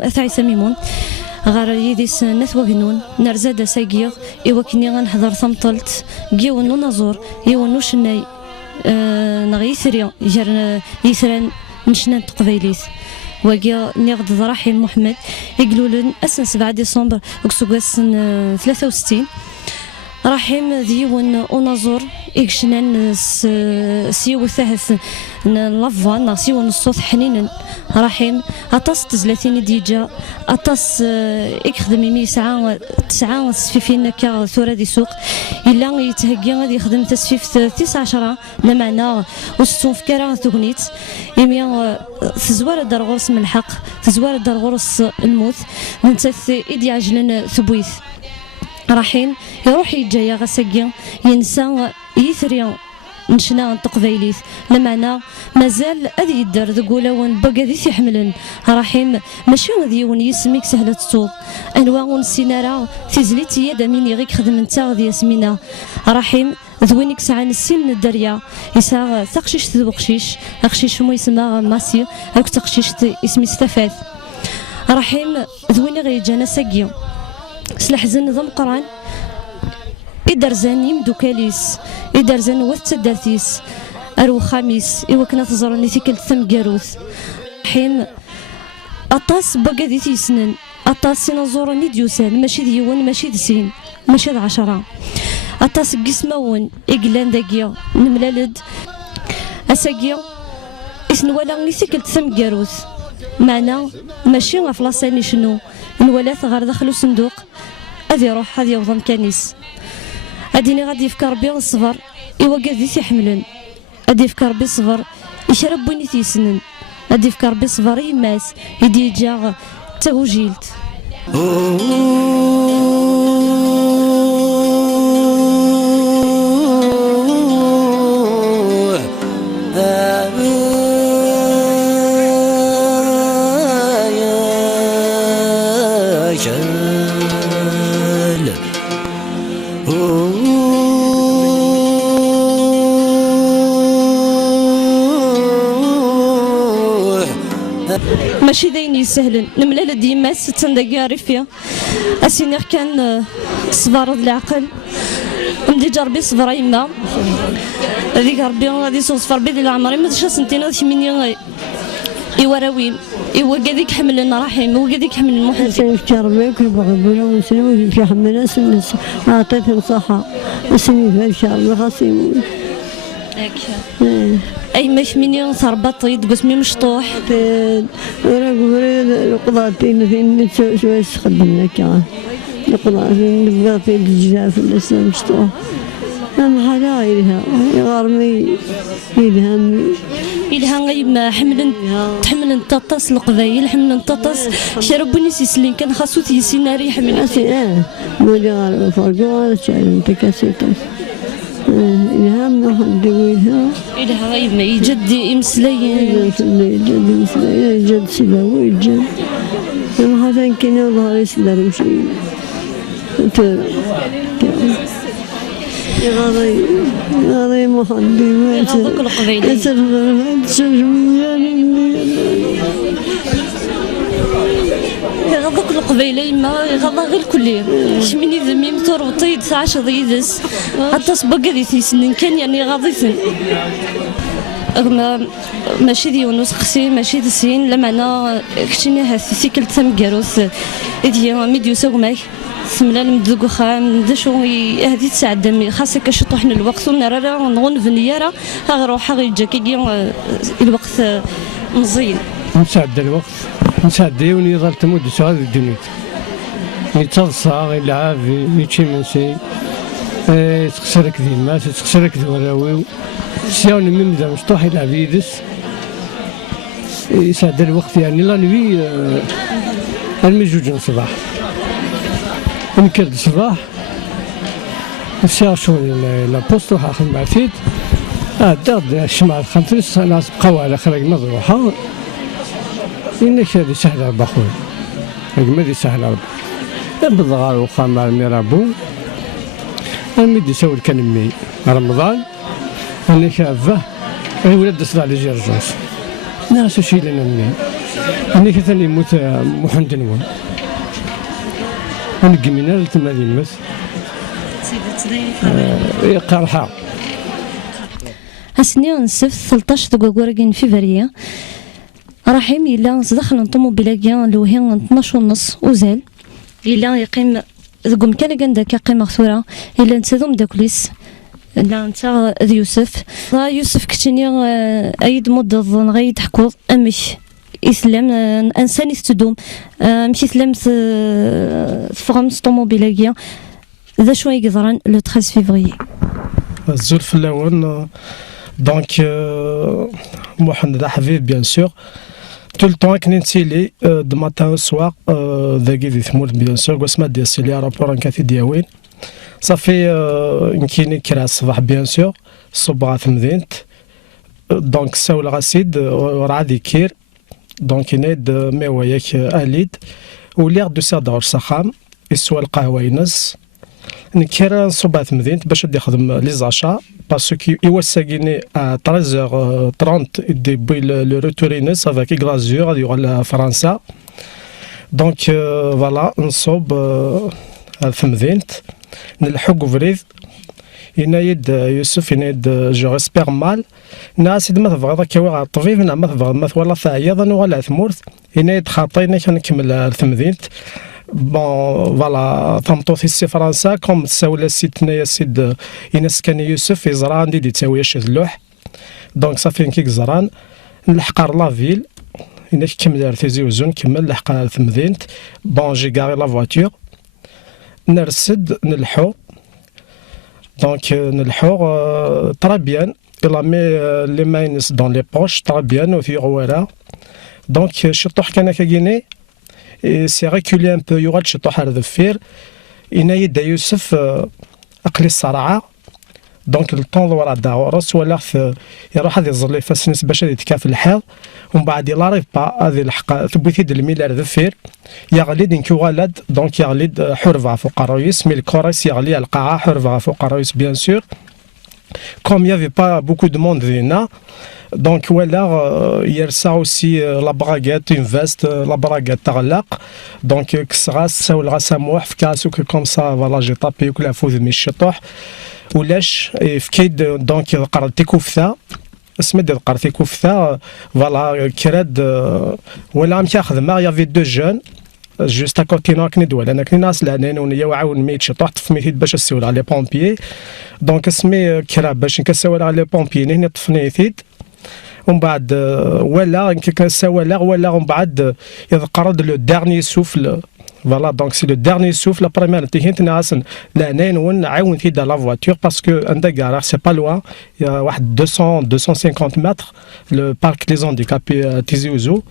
عيسى ميمون غار يديس نث وقنون نرزاد ساقيغ إوا كني غنحضر ثمطلت جيون نزور يون شناي نغ يسري جرنا يسران نشنان تقبيليس وقيا نغد رحيم محمد يقولون أسن 7 ديسمبر وكسوكاسن 63 رحيم ديون ونزور إكشنان سيو ثاث نلفان سيو الصوت حنين رحيم أطاس تزلاتين ديجا أطاس يخدم يمي ساعة تسعة سفيفين كا ثورة دي سوق إلا يتهجي غادي يخدم تسفيف 19 لمعنى وستون في كرا ثغنيت يمي تزوار دار غرس من الحق تزوار دار غرس الموت ننتث إيدي عجلن ثبويث رحيم يروح يجايا غساقيا ينسى يثري نشنا تقبايليت لمعنى مازال هذه يدار ذقولاون بقى ذي يحملن رحيم ماشي غادي ون يسميك سهلة تصوض انواع السينارا تيزليت يدا مين غيك خدم نتا غادي ياسمينا رحيم ذوينك ساعة السن الدريا يسا تقشيش ذوقشيش اقشيش مو يسمى ماسي هاك تقشيش اسمي استفاد رحيم ذويني غيجانا ساقيا سلحزن ذم قران إدرزان يمدو كاليس إدرزان وث دارتيس أرو خاميس إوا كنا تزرني تيكل ثم جاروث حين أطاس بقى ذي تيسنن أطاس سينزورني ديوسان ماشي ديون ماشي دسين ماشي 10 أطاس قسمون إقلان داقيا نملالد أساقيا إسن ولا نيتيكل ثم جاروث معنا ماشي غفلاصاني شنو نولات غير داخل الصندوق هذي يروح هذي يوضن كنيس أديني غادي يفكر ربي الصبر إوا قاعد يحملن غادي يفكر ربي الصبر يشرب بني تيسنن غادي يفكر ربي الصبر يماس يدي جا توجيلت ماشي داين يسهلن نملال ديما 6 دقائق فيها اسينير كان صبر العقل ندي جربي صبر يما هذيك ربي غادي يصبر بيدي العمر ما تشا سنتين هذيك مني يوراوين إوا قاديك حملنا رحيم وقاديك حمل محمد سنفكر بك وبغبولا ونسلم في حمل ناس عطيتهم صحة اسمي إن شاء الله خاصيمون أي مش مني صربط يدقسمي مشطوح القضاء فين شوية خدمنا كان القضاء فين نبقى في الجزاف لسه مشطوح أهم حاجة غيرها يغارمي إلها غيما تحمل نطاطس القبايل حمل نطاطس شربوني سيسلين كان خاصو تيسيناري يحمل مولي غار فرقوا شايل تكاسيتوس إلها نحن دويلها إلها غيما يجد يمسلين يجد يمسلين يجد سلاوي يجد أنا حسن كنا ظهري سلاري وشي غادي محمدي ما يغضك القبيلة يغضك القبيلة ما يغضى غير كلير شميني ذميم تربطي 19 ضيدس حتى سبقا ذي تيسنين كان يعني غاضيثن رغم ماشي ديونوس خسي ماشي دسين لما انا كشتيني هاث سيكل تم جاروس إذا ميديو سوغماك سملال مدوق خام دشو هذه تساعد خاصة كشطوحنا الوقت ونرى نغون فنيارة غروح غيجا كي الوقت مزين نساعد الوقت نساعد ديوني يظل تمود سعاد الدنيا يتصلصا يلعب يتشي منسي تخسرك ديما تخسرك دوراوي سياون من ذا مشطوح يلعب يدس يساعد الوقت يعني لا نبي المجوج الصباح نكرد الصباح الساعة شغل لابوست وحا خدم عفيد دار الشمعة الخمسة ناس بقاو على خرج مضروحة إنك هذه سهلة ربا خويا هذه هذه سهلة ربا بالضغار وخام مع الميرابو الميد يسوي الكلمي رمضان أنا شافه ولد صلاة لجيرجوس ناس شي لنا مني أنا كثاني يموت محمد نوان أنا قمينا لتما ذي المس قرحة هسني نسف 13 دقوقورقين في فيفريا رحيم إلا دخل نطمو بلاقيا لوهي 12 ونص وزال إلا يقيم ذقوم كان كندك يقيم غثورة إلا نتذوم داكليس لا نتا ذي يوسف كتني أيد مضض غايد حكوض أمش إسلام إنسان يستدوم مش إسلام تفغمت طوموبيلاكيا ذا شوي يقدران لو 13 فيفري الزول في الأول دونك محمد حبيب بيان سور tout le temps كنا نتيلي دو ماتان او سوار ذاكي ذي ثمورت بيان سور قسمة ديال سيلي رابور كافي دياوين صافي نكيني كرا الصباح بيان سور صبغا ثمذينت دونك ساول غاسيد ورا ذيكير دونك ينايد ميواياك اليد ولي غدو سادور سخام يسوى القهوة ينس نكير نصوبها ثمذينت باش غادي يخدم لي زاشا باسكو يوساكيني 13h30 يدي لو روتور ينس افيك غلازور غادي يوغال لفرنسا دونك فوالا نصوب ثمذينت نلحق فريد ينايد يوسف ينايد جو اسبيغ مال ناس ما تبغى كي واقع الطبيب ما تبغى ما ولا تعيا ولا ثمورت ينايد خاطيني كنكمل ثمذينت بون فوالا تمطوثي سي فرنسا كوم تساولا سيد تنايا سيد يناس كان يوسف يزرع عندي دي تساوي شي اللوح دونك صافي كي زران نلحقار لافيل يناك كمل تيزي وزون كمل لحقار ثمذينت بون جي كاري لا فواتور نرسد نلحو دونك نلحو ترى بيان إلا مي لي ماينس دون لي بوش ترى بيان وفي غوالا دونك شطوح كان كاكيني سي ريكولي ان بو يوغال شطوح على الدفير ينايد يوسف أقلي الصرعة دونك الطون ورا داورس ولا يروح هذه الظل فاسنس باش يتكافل الحال ومن بعد يلا ريف با هذه الحق ثبوتي د الميلار ذفير يغلي نكو غلاد دونك يغلي حرفه فوق الرئيس مي الكوريس يغلي القاعه حرفه فوق الرئيس بيان سور كوم يافي با بوكو دو موند هنا دونك ولا يرسى اوسي لا براغات اون فاست لا براغات تغلق دونك كسغاس ساول غاساموح في كاسو كوم سا فوالا جي طابي وكلا فوز مي الشطوح ولاش في كيد دونك قررتي كفثه اسمي ديال قررتي كفثه فوالا كراد ولا عم تاخذ ما يافي دو جون جوست اكوتي ناكني دول انا كني ناس لعنين ونيا وعاون ميت شطوح في ميت باش نسول على لي بومبيي دونك اسمي كرا باش نكسول على لي بومبيي هنا طفني ثيت ومن بعد ولا كنساولا ولا ومن بعد يذكر لو دارني سوفل فوالا دونك سي لو دارني سوفل لا بريمير تيهنت ناسن لعنين ونعاون في دا لا فواتور باسكو عندك كارا سي با لوان يا واحد 250 متر لو بارك لي زونديكابي تيزي وزو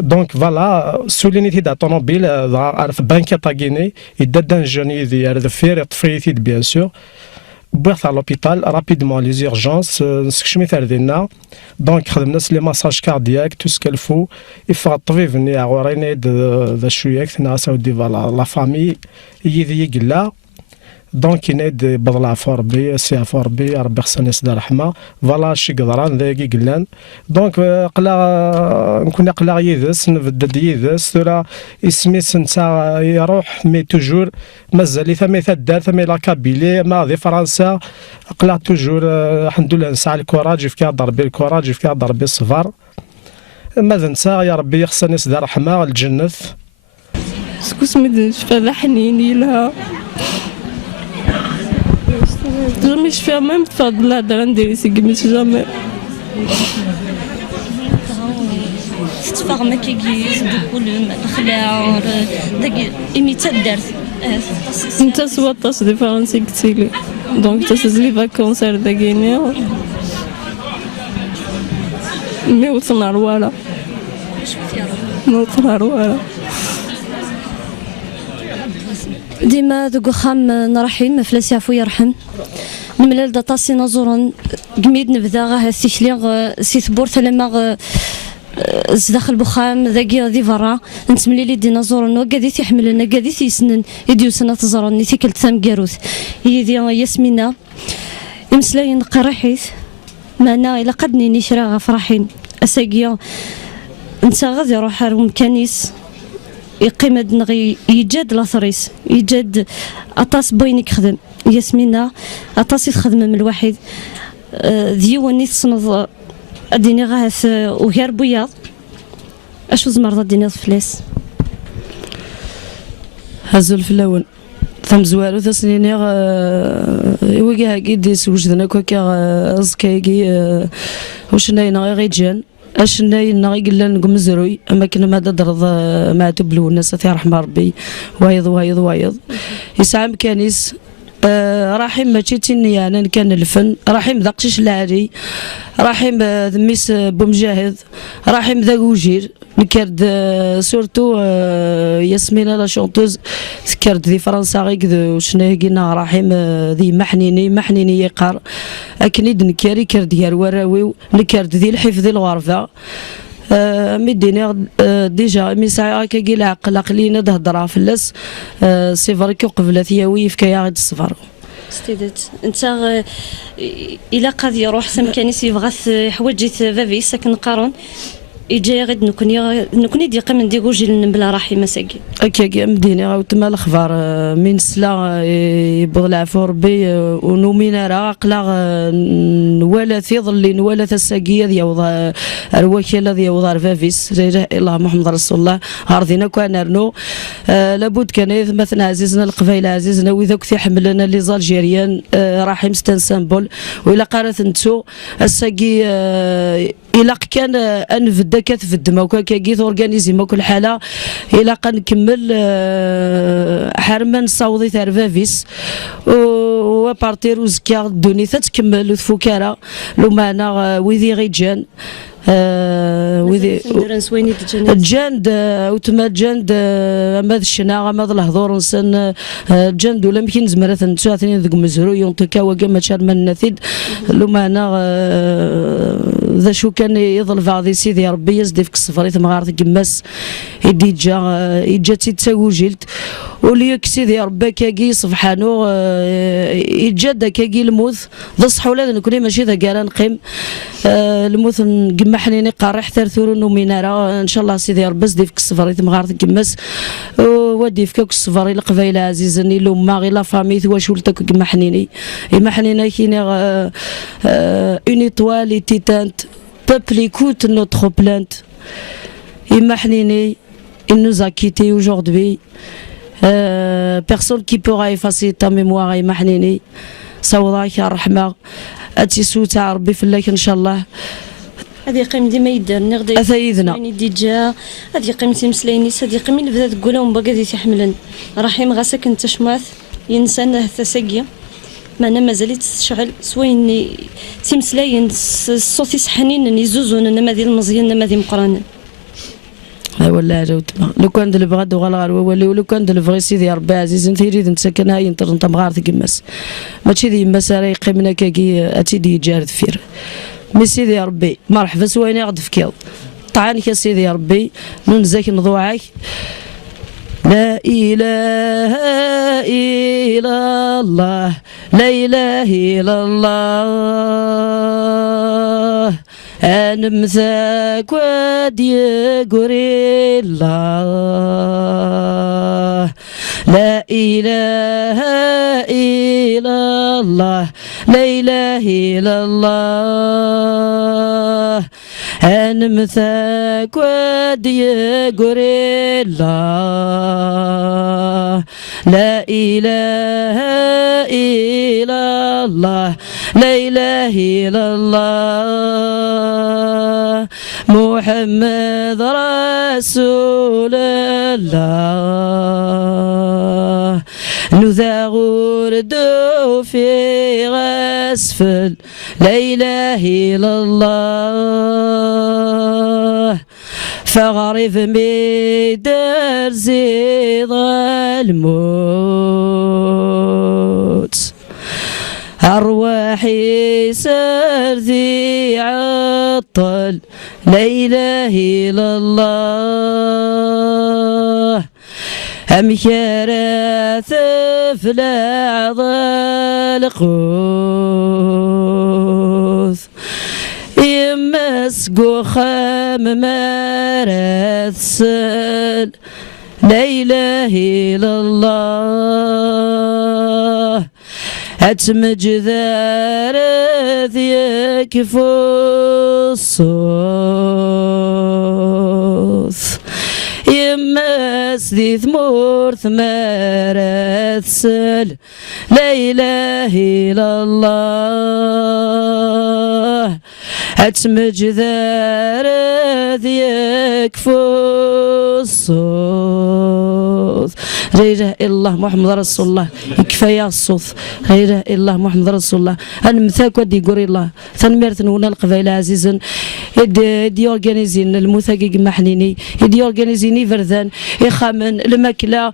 دونك فوالا سولينيتي دا طوموبيل عرف بانكا طاكيني يددان جوني ديال الدفير يطفيتي بيان سور بوحث على لوبيتال رابيدمون لي زيرجونس نسكشمي ثاردينا دونك خدمنا لي ماساج كاردياك تو سكالفو يفغ الطبيب ني غوريني ذا شويك ناساو دي فوالا لا فامي يذي يقلا دونك يناد بضلع فوربي سي فوربي ربي خصنا يسد رحمه فوالا شي قدران ذاكي قلان دونك قلا نكون قلا يدس نبدد يدس ثرا اسمي سنتا يروح مي توجور مازال ثمي دار ثمي لا كابيلي ماضي فرنسا قلا توجور الحمد لله نسعى الكوراج في كاع ضربي الكوراج في كاع ضربي الصفر ماذا نسى يا ربي خصنا يسد رحمه الجنة سكوس مدنش فلا حنيني لها جامي شفيها ميم تفضل الهضره ندير سيكملت جامي تتفاغ ما كيجيز دكولم الخلاع داك ايميتا دارت انت سوطاش دي فرنسي كتيلي دونك تسزلي فاكونسير داكيني مي وصلنا روالا وصلنا روالا ديما دوك خام نرحم فلاس يعفو يرحم نملال داطاسي نزورن قميد نبدا غا سيشلي سي ثبورت لما زداخل بخام ذاكي ذي فرا نتملي لي ديناصورن وكادي تيحملنا كادي تيسنن يديو سنه تزرني تيكلت ثام كاروث يدي ياسمينه يمسلاين قراحيت معنا الا قدني نشرا فرحين اساقيا انت غادي يروح هارم كنيس يقيم هاد نغي يجاد لاثريس يجاد اطاس بوينك خدم ياسمينة اطاس يخدم من الواحد ديوني تصنض اديني غاث وغير بياض اشو زمر اديني فلاس هزو الفلاون ثم زوالو ثسنيني ويقا كيدي سوجدنا كوكا زكايكي وشناينا غير جان اشناينا غير قلنا نقوم زروي اما كنا ما درض ما تبلو الناس تاع رحمه ربي وايض يسعى مكانيس راحم ماشي تيني انا كان الفن راحم داقشيش العالي راحم ذميس بومجاهد راحم ذا وجير نكرد سورتو ياسمينة لا شونتوز ذكرت ذي فرنسا غيك شنو قلنا راحم ذي محنيني يقار اكنيد نكاري كرد يار وراوي نكرد ذي الحفظ ذي الغرفه مديني ديجا ميساع كي العقل عقلينا تهضر في اللاس صفر كي قبل ثياوي في كيا غير الصفر ستيدت انت الى قاد يروح سمكانيس يبغاث حوايجي فافي ساكن قارون يجي غير نكوني دي قيم نديرو جيل بلا راحي مساكي اكيا مديني غاو تما الاخبار من سلا يبغى العفو ربي ونومينا راه عقلا ولا ثيظل ولا الساقيه ديال الوكيله ديال فافيس لا اله الا الله محمد رسول الله عارضينا كان رنو لابد كان مثلا عزيزنا القبائل عزيزنا واذا كنت حملنا لي زالجيريان راحي مستنسامبول ولا قالت انتو الساقي إلا كان أنفدا كتفد ما كاكي أورغانيزي ما كل حالة إلا كنكمل حرما نصاوضي تاع فافيس وبارتير وزكا دوني تتكمل وتفوكارا لو معنا ويذي غيجان ويذي الجاند وتما الجاند ماذا الشنا ماذا الهضور نسن الجاند ولا يمكن زمرات نتوعثني ذوك مزرو ينطيكا وكما شار من النثيد لو معنا ذا شو كان يظل بعض سيدي ربي يزدي في السفر تمغار كماس يدي جا تيتساوجلت وليك سيدي ربي كاكي سبحانه يتجدى كاكي الموت ذا الصحولة نكوني ماشي ذا كالا نقيم الموت نقمع حنيني قارح ثرثور ومينارا ان شاء الله سيدي ربي زدي في السفر تمغار كماس ودي في كاك السفر القبائل عزيزني لو ما غير لا فامي واش ولتك قمع حنيني ما حنيني كيني اون ايطوال تيتانت peuple écoute notre plainte. Imaginez, il nous a quittés aujourd'hui. Personne qui pourra effacer ta mémoire. Imaginez, سوضاك يا الرحمة أتيسو تاع ربي في الله إن شاء الله. هذه قيم ديما يدار نغدا أثايدنا يعني ديجا هذه قيم تمسلينيس هذه قيم اللي بدات تقولهم باقي دي تحملن رحيم غاسك انت شماث ينسان تسقيه معنا مازالت تشعل سوين تمسلاين الصوت يسحنين يزوزون انا ماذي المزيان انا ماذي مقران ولا جاوت لو كان دل بغد وغلا ولا لو كان دل بغي سيدي ربي عزيز انت يريد نسكن هاي انت مغار تقمس ماشي دي مساري قيمنا كاكي اتي دي جارد فير مي سيدي ربي مرحبا سويني غد فكيض طعانك يا سيدي ربي ننزاك نضوعك لا إله إلا الله لا إله إلا الله أنا مساك ودي قري الله لا إله إلا الله لا إله إلا الله أنا مثاك ودي قري الله لا إله إلا الله لا إله إلا الله محمد رسول الله نذا غردو في غسفل لا إله إلا الله فغرف ميدر زيض الموت أرواحي سرذي عطل لا إله إلا الله أم كرث فلا القوث يمسقو خام ما مرسل لا إله إلا الله أتمجدار يكفو الصوت يمس ذي ثمور مرسل لا إله إلا الله أتمجدار يكفو الصوت لا إله إلا الله محمد رسول الله كفاية الصوت لا إله إلا الله محمد رسول الله المثاك ودي يقول الله ثنميرتن هنا القبائل عزيزا يدي أورجانيزين المثاقي محنيني يدي أورجانيزيني فردان يخامن الماكلة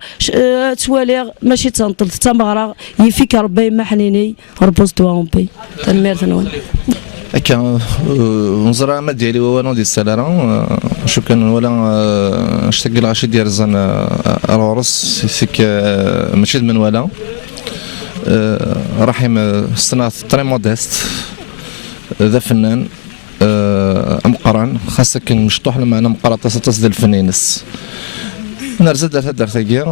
توالي ماشي تنطل تمغرا يفيك ربي محنيني ربوستو أمبي ثنميرتن هنا هكا نزرع ما ديالي هو نودي السلارة شو كان ولا اشتاق العشي ديال الزن العرس سيك ماشي من ولا رحيم الصناعة تري موديست ذا فنان مقران خاصة كان مشطوح لما انا مقرا تصدير الفنانس نرزد دار ثقيا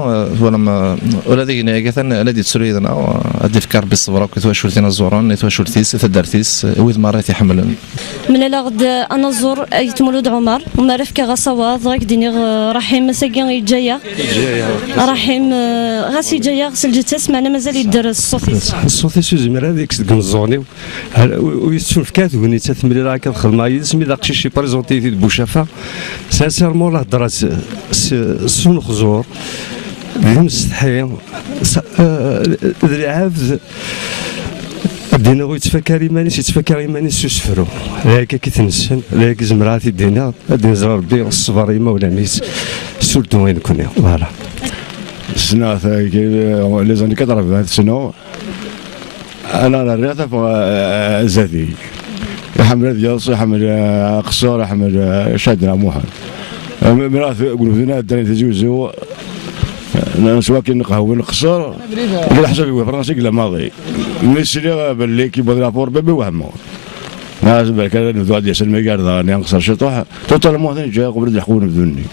ولا ذيك نياكا الذي تسريدنا ادي فكر بالصبر وكتواشولتينا الزوران تواشولتيس تدارتيس ويد مرات يحملن من لاغد انا الزور ايت مولود عمر وما رفك غصوا ضاك ديني رحيم ساكين جايه رحيم غاسي جايه غسل جتاس معنا مازال يدير الصوتيس زمر هذيك الزوني ويسولف كات وني تثمري راه كتخدم يسمي داك شي بريزونتي في بوشافه سانسيرمون لا هضره خزور مستحيل العاب دينا غو يتفكر يماني سوسفرو لاك كيتنسن لاك زمراتي دينا نزرى ربي الصبر ولا ميس سولتو وين كنا فوالا السنة لي زاني 80 سنة انا الرياضة زادي يحمل ديالص يحمل قصور يحمل شادنا موحد مرات يقولوا لنا الدراري تجوزوا سواء كي نقهوى نقصر كي حسب فرنسي كلا ماضي ميسري باللي كي بدنا فور بيبي وهمو ناس بالك نذو ديال الميغار ضاني نقصر شطوح توتالمون جاي قبل الحكومه بدوني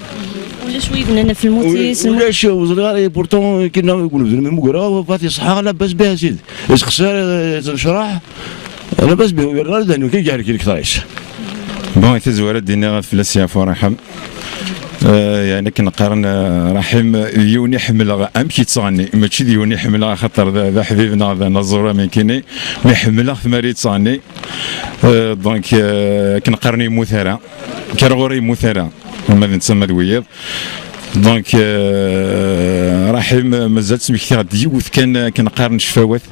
ولا شوي بنانا في الموتيس ولا شو صغار بورتون كنا يقولوا بدنا مقرا فاتي صحه لاباس بها سيدي اش خساره تشرح لاباس به غير دانو كي جاري كي كثايش بون تزوار دينا في لاسيا فرحم يعني كنقارن رحيم يوني حمل امشي تصاني ماشي يوني حمل خاطر ذا حبيبنا ذا نزوره من كيني ويحملها في مريض تصاني دونك كنقارني مثرى كرغوري مثرى ماذا نسمى ذويض دونك رحيم مازال سميك غادي يوث كان كنقارن شفاوات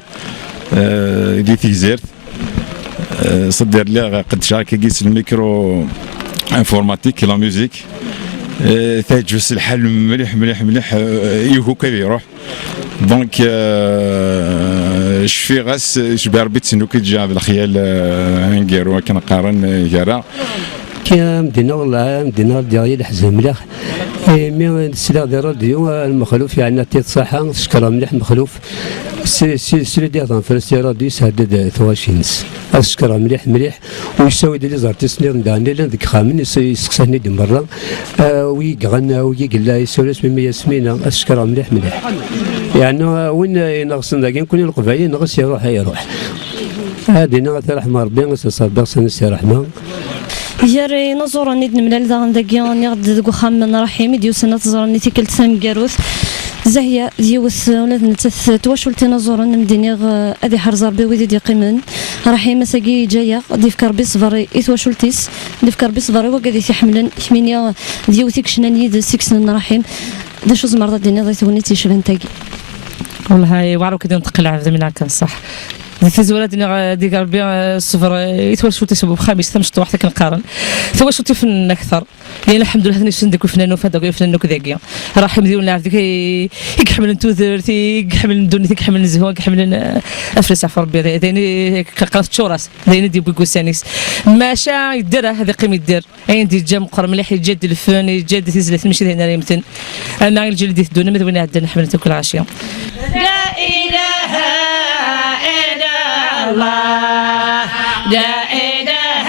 دي تيزيرت صدر لي قد شارك كيس الميكرو انفورماتيك لا ميوزيك تاجس الحل مليح يهو كذا يروح دونك شفي غاس شبار بيت سنو كيتجا بالخيال نقيرو كنقارن كرا مدينة والله مدينة ديال الحزام مليح مي السلاح ديال الراديو المخلوف يعني تيت صحة شكرا مليح مخلوف سي ديال فرس راديو سهدد ثواشينس اشكرا مليح ويساوي ديال زارتي سنير داني لان خامن يسقسني دي مره ويغنى ويقلا يسولس بما يسمينا اشكرا مليح يعني وين ينغصن داك نكون القبايل نغص يروح هذه نغث رحمه ربي نصصر بغسن رحمه جاري نزور نيد نملال داغن داكيا نغد داك وخام من رحيم ديو سنه تزور نيتي كلت سام كاروث زهيا ديوث ولاد نتث تواشولتي نزور نمديني ادي حرز ربي ويدي دي قيمن رحيم مساكي جايه دي فكر بي صبري تواشولتيس دي فكر بي صبري وكادي تيحملن حمينيا ديوثيك شنانيد سكسن رحيم دا شو زمرض ديني ضيتوني تيشبان تاكي والله وعرو كدي نتقل عبد من هكا صح في زولاتنا ديك ربي الصفر يتواشوتي سبب خامس تمشط واحد كنقارن تواشوتي فن اكثر يعني الحمد لله هذني سندك وفنان وفداك وفنان وكذاكيا راح مديون نعرف ديك يكحمل نتوذرتي يكحمل دوني يكحمل الزهوه يكحمل افرس عفر ربي ثاني قرات تشوراس ثاني دي بوكوسانيس ماشا يدير هذا قيم يدير عندي جا مقر مليح يجد الفن يجد تزلت ماشي هنا يمتن انا الجلد يدونا مدوين عندنا حملت كل عشيه لا اله الله لا إله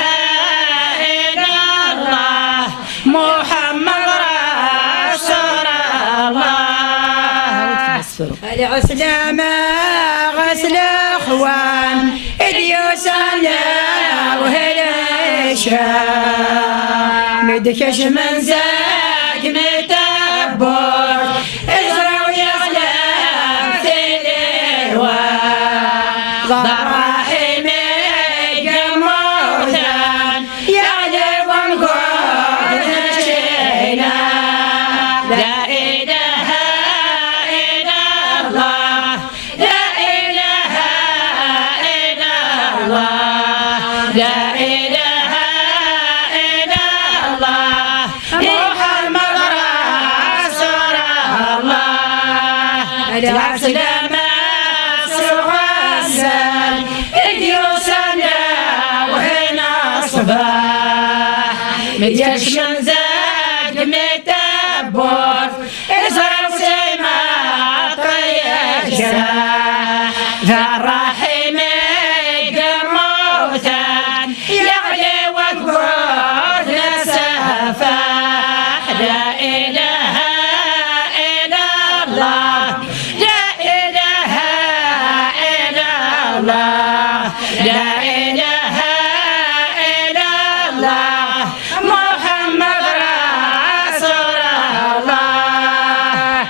إلا الله محمد السلام. العسلامة غسل اخوان اديوسانا وهلاشا مدكش من زاك متبور ازرعوا يا سلام في الهوى ضراحم جموتان يعني ونقول نشينا لا إله إلا الله لا إله إلا الله لا إله إلا الله محمد رسول الله العسلامة سغسل إديوسنا وهنا صباح مديش من زاد متبور إزرع سما طيشا ذا الرحيم قموتان يعلي وقود نسفاح لا إله إلا الله لا إله إلا الله لا إله إلا الله محمد رسول الله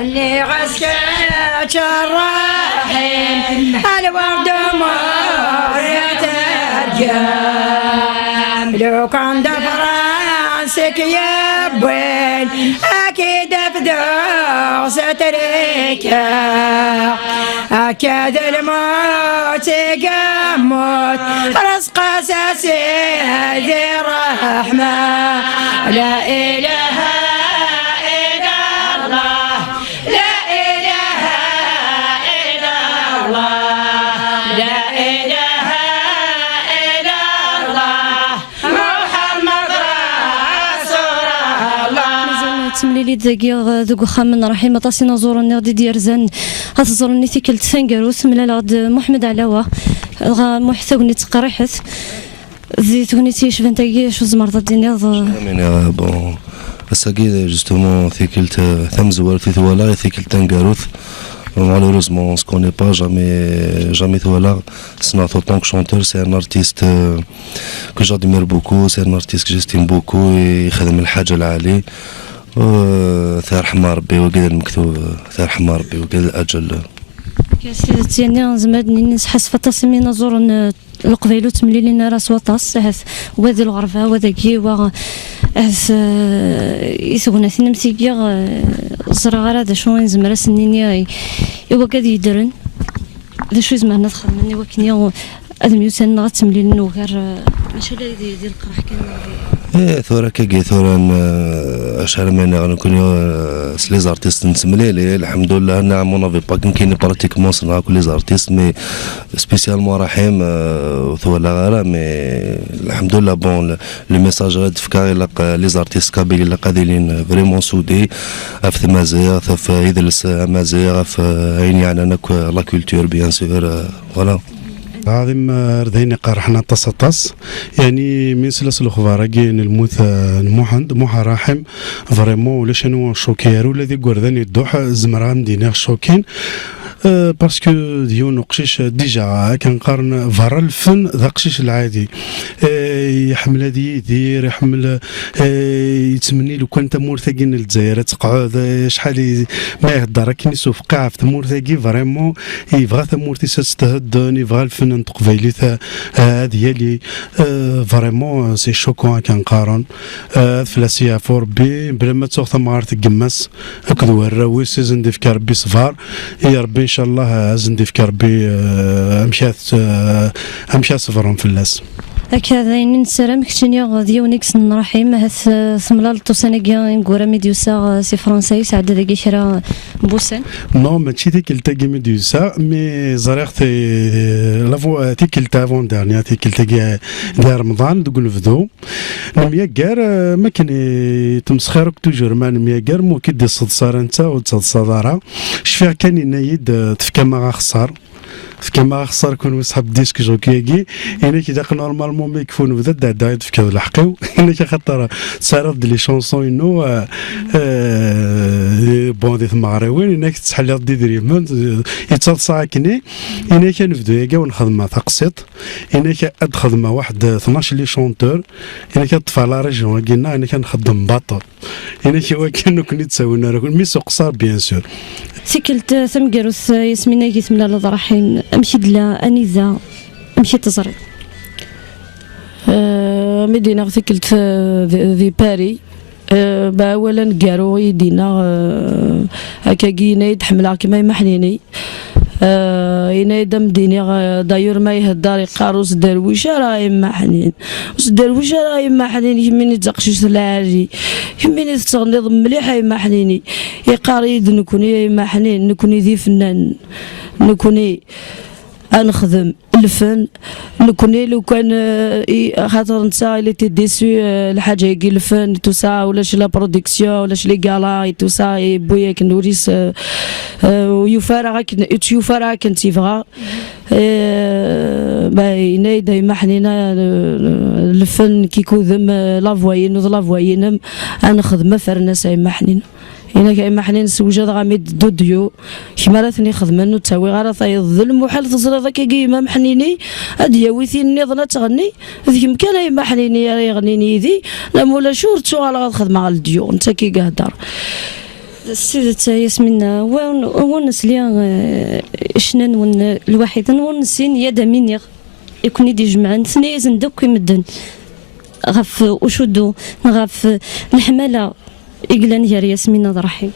اللي عسكرت الرحيم الورد مريت الجام لو كان دفرانسك يبين أكيد بدو ستريكا أكاد الموت قموت رزق أساسي ذي رحمة لا إله إلا الله لا إله إلا الله لا إله إلا الله محمد رسول الله تمليلي داكيا ذوك وخامن رحيم طاسينا زورني غادي ديال زان غتزورني تيكلت ثانكاروس ملا غاد محمد علاوه غا محتوى تقريحت ذي تونيتي شفن تاكي شو زمرض الدنيا من بون الساكي جوستومون ثيكلت ثم زوار في ثوالا ثيكلت تانكاروث malheureusement on se connaît pas jamais Thouala c'est notre tant que chanteur c'est un artiste que j'admire beaucoup c'est un artiste que j'estime beaucoup et يخدم الحاجة العالية ثار حمار ربي وقال المكتوب ثار حمار ربي وقال الأجل كاسيدتي يعني زمادني نسحس فتصمي نزور القبيلو تمليلين راس وطاس وذي الغرفة وذاكي يسونا ثنا مسيكيا زرا هذا شو نزمر سنيني يوا كاد يدرن ذا شو زمان ندخل مني وكني ادم يوسن غتمليلن وغير ماشي لا ديال القرح كان ثورة كاكي ثورة أشهر من غنكون لي زارتيست نسملي الحمد لله نعم مون افي با كاين براتيكمون صنع كل لي زارتيست مي سبيسيالمون رحيم وثولا غير مي الحمد لله بون لو ميساج غاد فكا لي زارتيست كابيل لا قادرين فريمون سودي في مزايا في يدرس مزايا في عيني على لا كولتور بيان سور فوالا عظيم رديني قارحنا تصطس يعني من سلسلة الأخبار كاين الموت موحى راحم فريمون ولا شنو شوكير ولا ذي قرداني الدوح زمران دينا شوكين باسكو ديو نقشيش ديجا كنقارن فرا الفن ذا قشيش العادي يحمل هذه يدير يحمل يتمني لو كان تمور ثاقي للجزائر تقعد شحال ما يهضر كي سوف قاع في تمور ثاقي فريمون يبغى تمور تستهدن يبغى الفن تقبيلي هذه اللي فريمون سي شوكون كنقارن فلاسيا فور بي بلا ما تسوق ثمار تقمس هكذا الراوي سيزن ديف كربي صفار يا ربي ان شاء الله زندي في ربي امشات صفرهم في اللاس هكذا نسرم كتشني غادي ونيكس نرحيم هاث ثملا توسانيكيا نقورا ميديوسا سي فرونسي سعد داكي شرا بوسان نو ماشي ديك التاكي ميديوسا مي زريخت لافو تيك التافون دارنيا تيك التاكي ديال رمضان دوك الفدو نمياكار ما كان تمسخيرك توجور ما نمياكار مو كيدي الصدصار انت وتصدارا شفيع كان ينايد تفكا ما خسر كما خسر كون وسحب ديسك جوكيكي هنا كي داك نورمالمون ما يكفون بدا دايد في كذا الحقيو هنا كي خاطر تصرف دي لي شونسون انه بون دي ثماراوين انك تحل دي دريمون يتصلصا كني انا كنبدو ياكا ونخدم تقسيط انا كنخدم واحد 12 لي شونتور انا كنطفى لا ريجيون قلنا انا كنخدم باطل انا كانوا كني تساوينا راه ميسو قصار بيان سور سيكلت ثمقروث ياسمينة يثملا لضرحين امشي دلا انيزا امشي تزري مدينة ثكلت ذي باري اولا كارو يدينا هكا كينا يتحمل كيما يمحنيني هنا دم ديني داير ما يهدار يقاروس درويش راه يمحنين وس درويش راه يمحنين يميني تزقشش العاجي يميني تغنيض مليح يمحنيني يقاريد نكوني يمحنين نكوني ذي فنان نكوني نخدم الفن نكوني لو كان خاطر نتا اللي تيديسو الحاجه يجي الفن تو سا ولاش لا برودكسيون ولاش لي غالا تو سا بويا كنوريس ويفارغ يفارغ كنتي فغا باينه دايما حنينا الفن كيكو ذم لافواين ولا فواينم انا خدمه فرناس يما حنين هنا كاين محنين سوجاد غاميد دوديو كيما راه خدمن وتساوي غير طاي الظلم وحال تزرى ذاك كيما محنيني هاد ياويتي نضنا تغني ذيك مكان يما محنيني يغنيني ذي لا مولا شهور تو على الخدمه على الديو انت كي قهدر السيدة ياسمين ونس لي شنان ون الوحيد ونسين يا دامينيغ يكون يدي جمعان ثني زندوك يمدن غف وشدو غف الحماله إقلان يا ياسمين ضرحي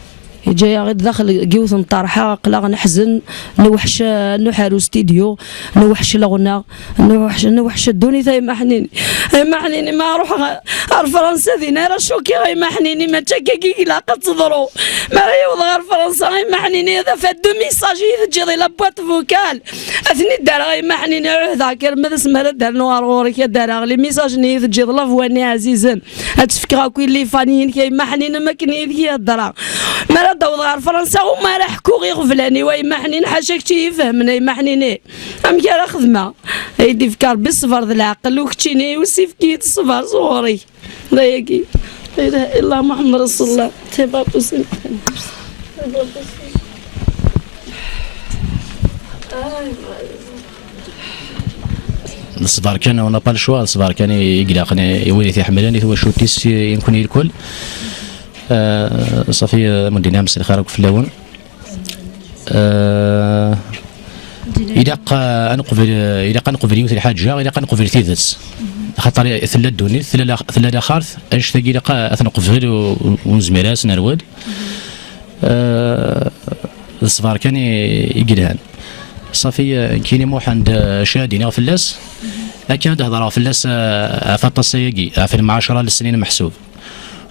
جاي غير داخل جوث طرحه قلا نحزن نوحش نحارو ستيديو نوحش الغنى نوحش الدوني ثاي محنيني ما اروح فرنسا ذينا راه شوكي غير محنيني ما تشككي لا قد تضرو ما يوض غير فرنسا غير محنيني هذا فاد دو ميساج تجي لا بوات فوكال اثني دار غير محنيني ذاكر ماذا سما دار نوار غورك دار لي ميساج ني تجي لا فواني عزيزا هتفكرا كوي لي فانيين كي محنيني ما كني ذي الدرا ما داود غير فرنسا وما راه حكوا غير غفلاني ويما حنين حاشاك تي يفهمنا يما حنيني ام كي راه خدمه يدي فكر بالصبر ذا العقل وكتيني وسيف كيت الصبر صغوري لا ياكي لا اله الا الله محمد رسول الله تبا بوسين الصبر كان ونا با الشوا الصبر كان يقلقني يولي يحملني هو شوتيس يمكن الكل صافي مدينة مسير خارج في اللون إذا قنقبل يوث الحاجة إذا قنقبل ثيثس خاطر ثلا دوني ثلا خارث أنش تجي لقى أثنقبل ونزميراس نرود الصفار كان يقلهن صافي كيني موح عند شادين في اللاس لكن هذا في اللاس فاطا سياقي في المعاشرة للسنين محسوب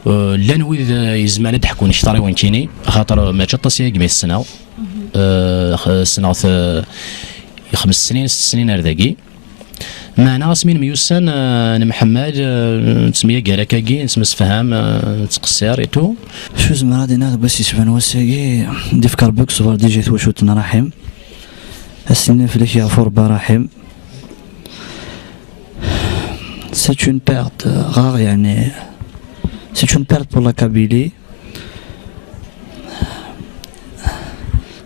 لان ويذ يزمان تحكون اشتري وين كيني خاطر ما جات يا جميع السنه السنه 5 سنين 6 سنين هذاكي معنا اسمين ميوسان محمد تسميه كاراكاكي نسمسفهام تقصير ايتو شو زعما غادي بس يسبان وساكي ندير فكر بك صبر ديجي توشوتنا رحيم السنين فلاش يعفور براحيم c'est une perte rare يعني c'est une perte pour la Kabylie.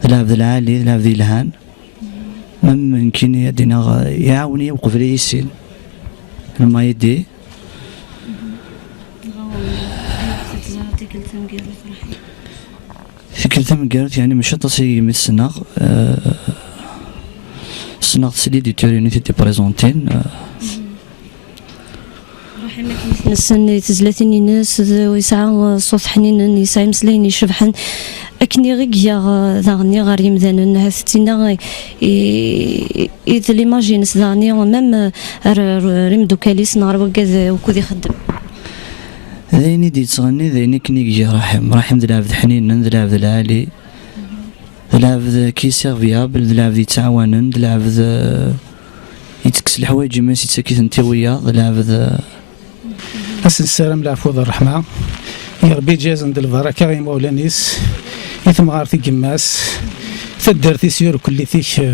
العبد العالي العبد الهان ممكن يدينا يعاوني يوقف لي يسيل لما يدي كلتا من قالت يعني مش تصي من السناغ السناغ تسلي دي تورينيتي تي بريزونتين نسن تزلاتني ناس ويسعى صوت حنين يسعى مسلين يشبحن أكني غير ذاغني غير يمذن هاثتينا إذا ليماجينس ذاغني ومام رمدو كاليس نهار وكذا وكذا يخدم ذيني دي تغني ذيني كني جي راحم ذلعب حنين ذلعب العالي ذلعب كي سيرفيابل ذلعب يتعاونن ذلعب يتكس الحوايج ما سيتساكيت انتي ويا ذلعب أسن السلام العفو الرحمة يا ربي جاز عند البركة غير مولانيس يثم غارتي قماس فدرتي سيور كل ثيك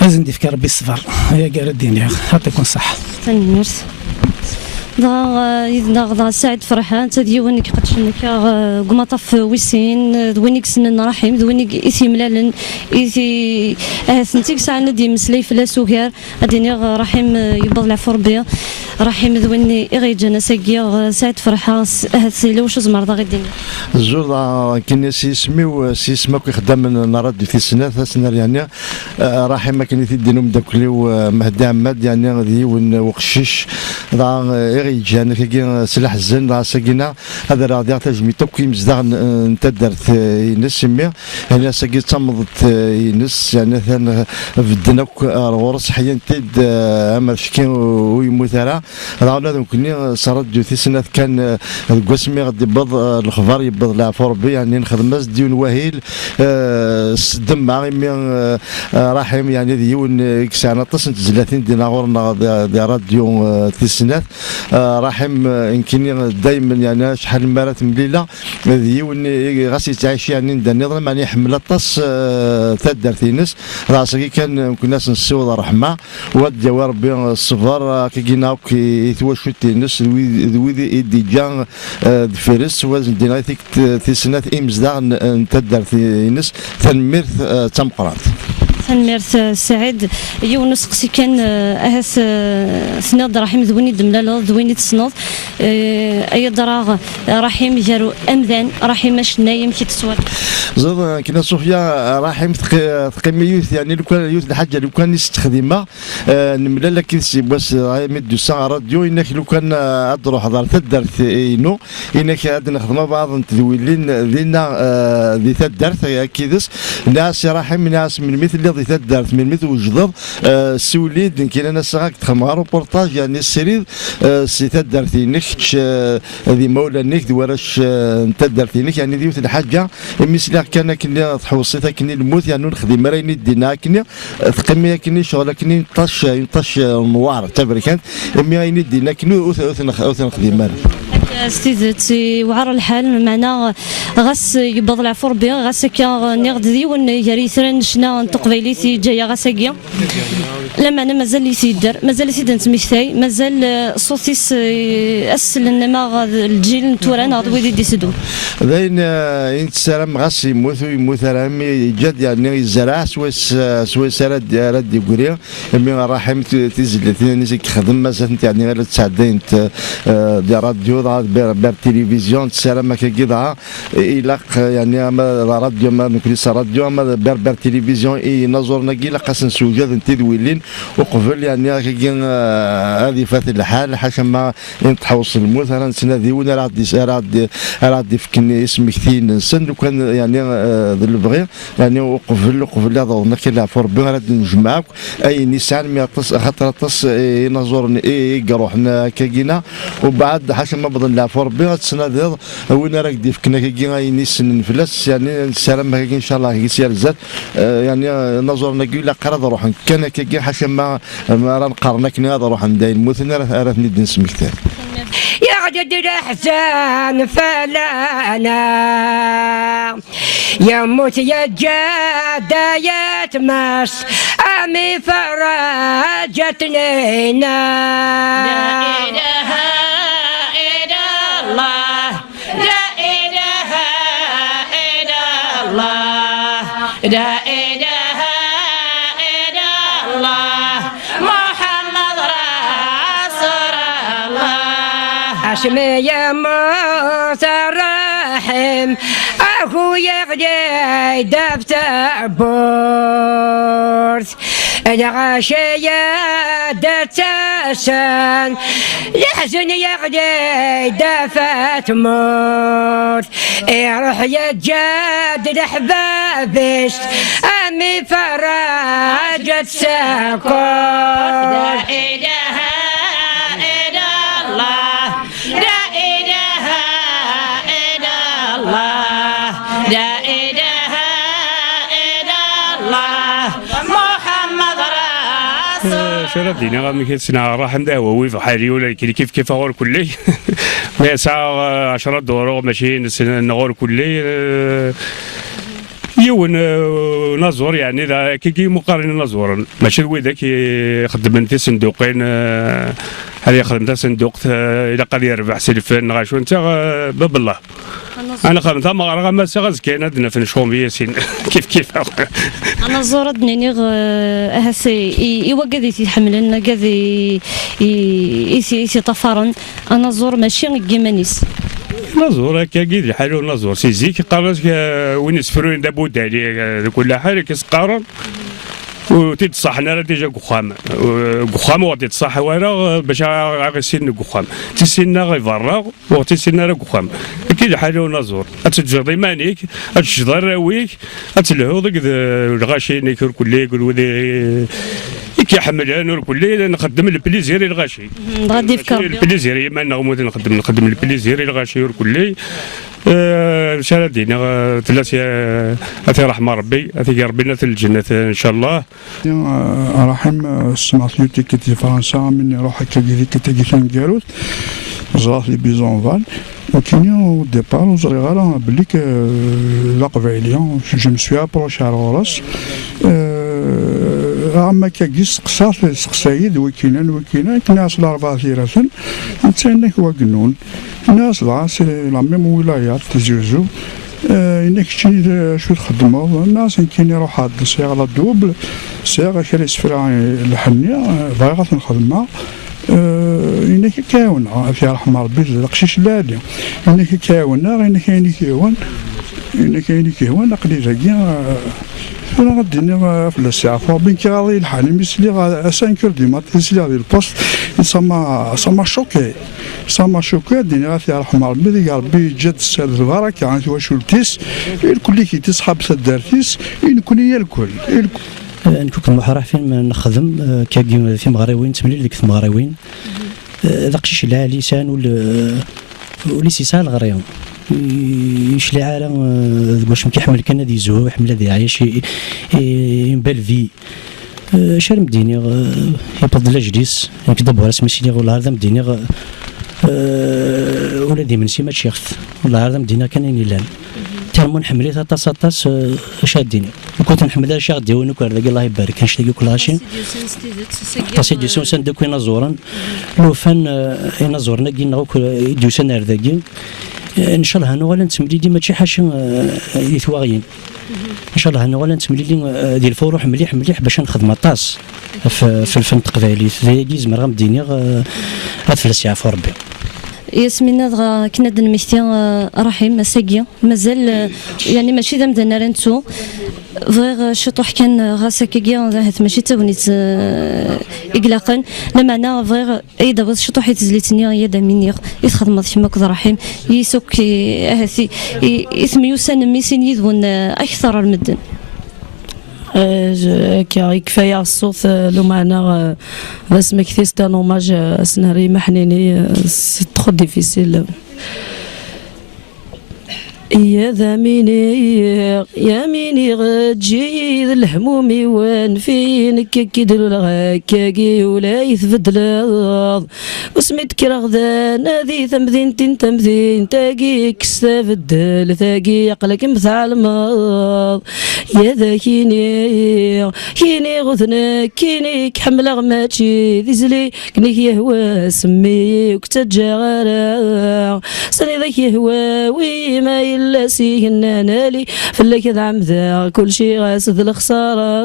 لازم ديفك ربي الصبر يا قال الدنيا يعطيكم الصحة. تنمرس ضا سعد فرحان تدي وينك قدشنك قمطف ويسين دوينك سنن رحيم دوينك إثي ملالن إثي ثنتيك ساعة ندي مسلي فلا سوكار أديني رحيم يبض العفو ربي رحيم دويني إغيجانا ساقيا سعد فرحان هاتسيلي وش زمر ضا غيديني الزور كنا سيسمي سيسمك يخدم من نرد في السنة يعني رحيم كان يدينهم داكلي ومهدي عماد يعني غادي وقشيش إغيجانا كي سلاح الزن راه ساقينا هذا راه ديال تجمي توك يمزدغ انت درت ينس سمي يعني ساقي تمضت ينس يعني ثان بدناك غورس حيا تد اما شكي ويموت راه هذا ممكن صارت في سنه كان قسمي غادي يبض الخبر يبض العفو ربي يعني نخدم ديون وهيل الدم معي رحيم يعني ديون كسانه تصنت 30 دينار دي راديو في السنه رحيم يمكن دائما يعني شحال من مرات مليله ديون غاسي تعيش يعني نظام يعني حمل الطاس تدار تينس راسك كان ممكن ناس نسيو رحمه وديا ربي الصفر كي جينا كي يتوشو تينس دوي دي جان فيرس وزن دينايتيك في سنه امزدار تدار تينس تنميرث تمقرات تنميرث سعيد يونس قسي كان اهس سناد رحيم ذويني دملال ذويني تصنض اي دراغ رحيم جارو امذان رحيم شنايم كي تصور زاد كنا صوفيا رحيم ثقيمي يوث يعني لو كان يوث الحاجه لو كان يستخدمها نملا لك كيسي بس ميد 200 راديو انك لو كان ادرو حضر تدرت انو انك هاد نخدموا بعض تدويلين لينا ذي تدرت كيدس ناس رحيم ناس من مثل اللي تدرت من مثل وجدد السوليد يمكن انا ساعه تخمر روبورتاج يعني السرير سي تدرتينك هذه مولا نيك وراش تدرتينك يعني ديوت الحاجه مثل كان كنا تحوصيتها كني الموت يعني نخدم راني دينا كني ثقميه كني شغله كني نطش نوار تبركان مي يعني دينا كني اوث نخدم ستيزتي وعر الحال معنا غاس يبض العفو ربي غاس كا نغدي ونيري ثرن شنا تقبيليتي جايه غاساكيا لما انا مازال لي سيدر مازال سيد نتمشتاي مازال صوتيس اسل انما الجيل توران غادي ويدي ديسدو باين انت سلام غاس يموت رامي جد يعني الزراع سويس راد يقولي مي رحم تيزل نسيك خدم مازال يعني غير تساعدين ديال راديو بار تلفزيون سلام كيضا الى يعني راديو ما نكريس راديو ما بار تلفزيون اي نزورنا كي لقاس نسوجاد انت دويلين وقبل يعني كي هذه فات الحال حاشا ما نتحوص الموت انا نسنا ديونا راه فكني اسم كثير نسن وكان يعني البغي يعني وقبل هذا نكلا فربي راه نجمعك اي نيسان مي خاطر تص نزور يروحنا كينا وبعد حاشا ما بضل لا فربي تسنا وين راك ديف كنا كي نيسن نفلس يعني السلام ان شاء الله يسير زاد يعني نزورنا كي لا قرض روح كان كي حاشا ما راه نقارنا كنا هذا روح نداي المثنى راه ندي نسمك ثاني يا عدد الأحزان فلانا يموت يا جادة يتمس أمي فرجت لنا لا إله إلا الله لا إله إلا الله لا إله إلا الله محمد رسول الله أشمي يا موسى الرحيم أخويا غدي دفتر بورث الغاشية دتسان يحزن يغدي دفت موت يروح يجاد الأحبابش أمي فرجت سكوت لا إله إلا الله لا إله إلا الله لا إله إلا الله محمد رسول شرف دينا غامي كيسنا راح نداوي في حالي ولا كيف غور كلي ما ساعة 10 دور ماشي نغور كلي يون نزور يعني كي مقارن نزور ماشي ويدا كي خدم في صندوقين هذه خدمتها صندوق إذا قد يربح سلفان غاشو أنت باب الله. أنا خدمتها ما غاز كاين عندنا في نشوم ياسين كيف أنا زورت نينيغ أهسي يوقد يتحملن قاذي يسي طفرن أنا زور ماشي كيمانيس نزور هكا كيد حالو نزور سيزيك قارس وين يسفرون دابو دالي كل حاجه كيسقارن وتتصحنا راه ديجا قخام وتتصح ورا باش غيسين قخام تسينا غير فرا وتسينا راه قخام كيد حالو نزور تجري مانيك تجدر راويك تلهو ديك الغاشي نيكر كلي يقول ودي كيحمل نور كلي نخدم البليزير الغاشي غادي فكر البليزير ما نغمض نخدم البليزير الغاشي كلي ان شاء الله دينا ثلاثه اثي رحمه ربي اثي ربنا في الجنه ان شاء الله. رحم سمعت لي كي فرنسا من روح هكا كي كان كاروت زرات لي بيزون فال وكاين او ديبار وزري غالا بليك لا قبيليه جو مسوي ابروش على راس عما كيس قصاص سقسايد وكينان كناس الاربعه ثيراسن نتسنك وقنون الناس لاس لا ميم ولايات تزوزو انك شي شو تخدموا الناس كاين يروح هاد السياره لا دوبل سياره كري سفرا الحنيه باغا نخدمها انك كاونا في رحمه ربي القشيش لالي انك كاونا غير كاين كيهون نقلي زاكيا انا غادي في الساعه فوبين كي غادي الحال مسلي 5 كور دي مات مسلي غادي البوست سما شوكي دينا في رحمه ربي ربي جد الساد البركه عاد واش ولتيس الكل كي تصحاب سدارتيس يكون هي الكل نكون محرح فين نخدم كاكي في مغريوين تمليل ديك المغريوين داكشي لا لسان ولي سيسال غريون يشلي عالم واش كيحمل كان هذه زهو يحمل هذه عايش بالفي شرم مديني يبدل جديس يكذب راس مسيني ولا هذا مديني ولا دي من سيما شيخ والله هذا مدينه كان ينيلان ترمون حمليتها طاس شاديني كنت نحملها شي غدي ونك الله يبارك نشتي كل هاشي تاسي سون سندك نزورن لو فان نزورنا كي يدوسن هرداكي ان شاء الله ولا نتملي ديما شي حاجه يثواغين ان شاء الله ولا نتملي ديال الفروح مليح باش نخدم طاس في الفن التقبالي في زمر غمديني غتفلس يعفو ربي ياسمين كنا دنميستي رحيم ساقية مازال يعني ماشي ذا مدنا رنتو فغير شطوح كان غاساكيا هات ماشي تاونيت إقلاقا لما أنا فغير أيضا بس شطوح يتزليتني يدا منيغ يتخدم كيما كذا رحيم يسوك هاتي يسميوسان ميسين يذون أكثر المدن كفايه الصوت لو معنا بس ما كثير ستان اوماج سناري محنيني سي ترو ديفيسيل يا ميني غتجي الهموم وين فينك كيدير الغاكاكي ولا يتبدل وسميت كي رغدا نادي تمذين تاقي كستبدل تاقي عقلك مثال الماض يا ذا كيني غثنا كيني كحمل غماتشي ذيزلي كنيك يهوى سمي وكتجا غرا سني ذاك يهوى ويما إلا سيهنا نالي فلا كذا عمدا كل شي غاسد الخسارة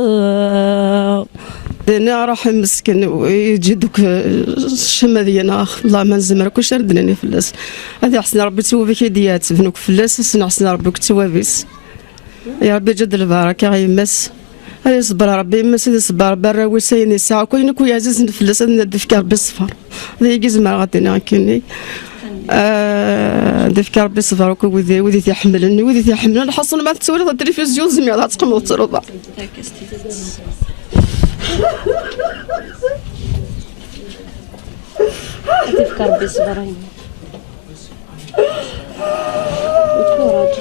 أنا راح مسكن ويجدوك الشمة ديالنا الله ما نزمر كلشي ردناني فلاس هذه حسن ربي توفيك يديات بنوك فلاس حسن حسن ربي كتوافيس يا ربي جد البركة غيمس هذا صبر ربي يمس هذا صبر برا وسيني ساعة كوينك ويا عزيز نفلس ندفك ربي الصفر هذا يجيز ما غادينا كيني دفك ربي الصفر وذي تيحملني وذي تيحملني حصل ما تسولي التلفزيون زميلها تقمو تروضا تفكر بصبرين كورة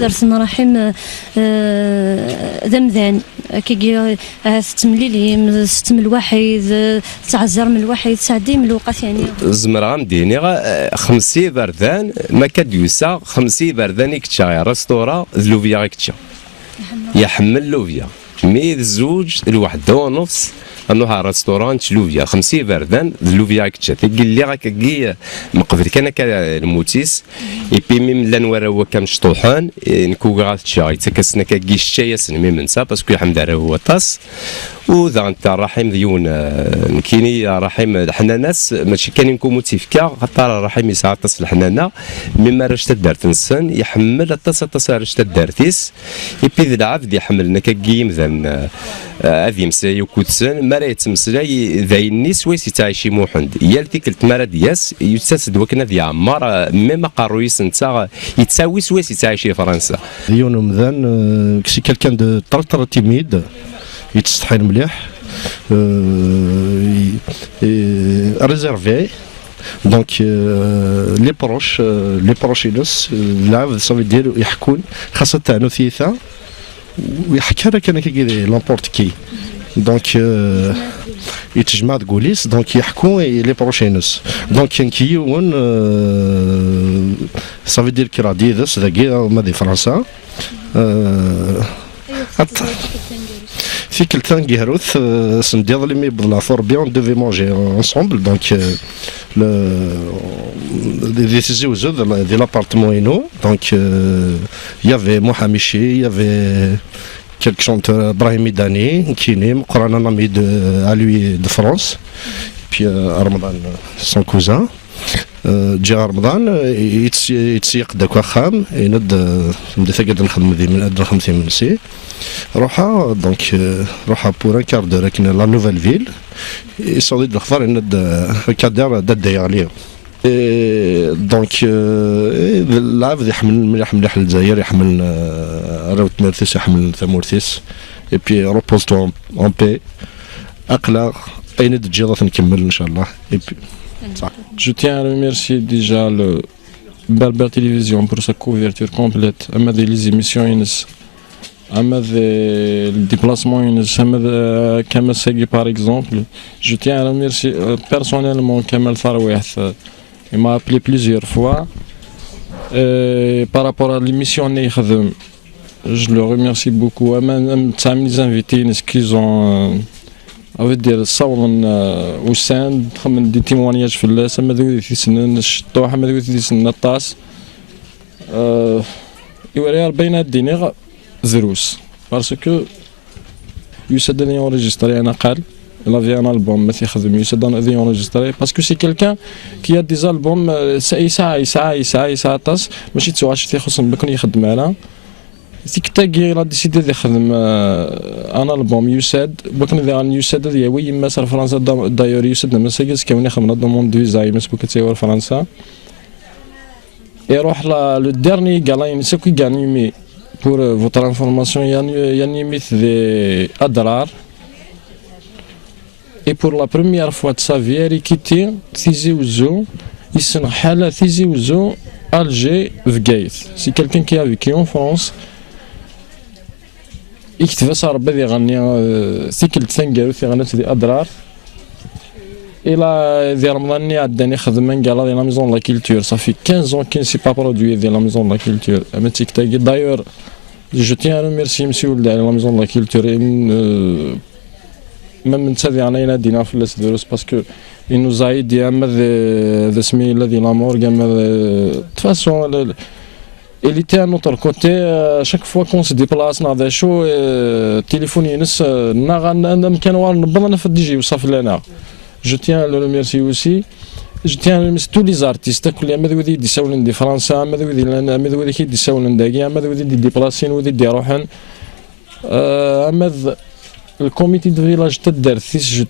درس مراحم ذمذان كي تمليلي ستم الواحد تعزر من الواحد تعدي من الوقت يعني زمرا مديني خمسي بردان ما كديوسا خمسي بردان يكتشا ريستورا لوفيا يكتشا يحمل لوفيا مي الزوج الوحده ونص انه ريستوران لوفيا 50 بردان لوفيا كتشا تقول لي راك كي مقبل كان الموتيس اي بي ميم لا نورا هو كمشطوحان نكو غاتشا يتكسنا كي الشاي سنمي منسا باسكو الحمد لله هو طاس وذا انت رحيم ديون كيني رحيم حنا ناس ماشي كان نكون متفكا خاطر رحيم يسعى طاس الحنانه مما راش تدارت نسن يحمل الطاس راش تدارتيس اي بي ذا العبد يحملنا كي مثلا هذه مساي وكوتسن ما راه يتمسلاي ذاي الناس ويس يتعايشي موحند يا ديك التماره دياس يتسد وكنا ذي عمار ميم قارويس نتا يتساوي سويس يتعايشي فرنسا ديون مذان كسي كالكان دو طرطر تيميد يتستحين مليح ريزيرفي دونك لي بروش ينس العبد صافي ديالو يحكون خاصة تاع ثيثا ويحكي لك انا كي لامبورت كي دونك يتجمع تقوليس دونك يحكوا لي بروشينوس دونك كان كيون صافي دير كي راه ديدس ذاكي ما دي فرنسا في كلتان كيهروث سنديض لي مي بلا فور بيون دوفي مونجي انصومبل دونك دي زوزو دي لابارتمون اينو دونك يافي محاميشي يافي كيلك شونتور ابراهيم ميداني كيني مقرانا نامي دو الوي دو فرانس بي رمضان سون كوزان جا رمضان يتسيق داك واخام يند نبدا ثقاد نخدم ذي من ادرا 50 من سي روحا دونك روحا بور ان كار دو راكن لا نوفيل فيل يصدي الاخبار ان كادر داير عليه دونك العبد يحمل مليح الجزائر يحمل راهو تمارثيس يحمل ثمورثيس اي بي روبوز تو اون بي اقلق اين تجي نكمل ان شاء الله اي بي Je tiens à remercier déjà le Berber Télévision pour sa couverture complète. Avec les émissions, avec les déplacements, avec Kamal Segui par exemple. Je tiens à remercier personnellement Kamal Farouet. Il m'a appelé plusieurs fois. Par rapport à l'émission, je le remercie beaucoup. Même les invités, qu'ils ont. أود دير صورن وسان تخمن دي تيموانياج في اللاس أما ذوي في سنن الشطوح أما ذوي في سنن الطاس يوري بين الدينيغ زروس باسكو يسد لي اونجستري أنا قال لا في ان البوم ما تيخدم يسد لي اونجستري باسكو سي كيلكان كي دي زالبوم يسعى طاس ماشي تسواش تيخصم بكون يخدم على تيك تاكي راه ديسيدي يخدم انا البوم يساد بكن اذا يساد هذه وي ما صار فرنسا دايور يساد ما ساكس كون يخدم دوموند فيزا مسكو كتيور فرنسا يروح لو ديرني قال سكو غاني مي بور فوتر انفورماسيون يعني مثل اضرار اي بور لا بروميير فوا de sa vie elle quitté Tizi Ouzou يسن حاله Tizi Ouzou Alger Vgaït c'est quelqu'un qui a vécu en France يكتب صار بدي يغني سيكل تسنجر في غنات دي اضرار الى دي رمضان عداني خدمه قال لي لا ميزون لا كولتور صافي 15 ans كي سي با برودوي دي لا ميزون لا كولتور اما تيك تاك دايور جو تيان ريميرسي مسيو لا ميزون لا كولتور même نتسادي علينا دينا في لاس دروس باسكو انو زايد يا اما ذا سمي الذي لامور اما de toute façon il était à notre côté chaque fois qu'on se déplace نهضر شو التليفون ينس نغا كان نبضنا في الدي جي وصافي لنا je tiens à le remercier aussi je tiens à remercier tous les artistes كل ما ذوي دي يساولن دي فرنسا ما ذوي ما ذوي كي يساولن داكيا ما ذوي دي ديبلاسين ودي دي روحن اما الكوميتي دو فيلاج تدار ثيس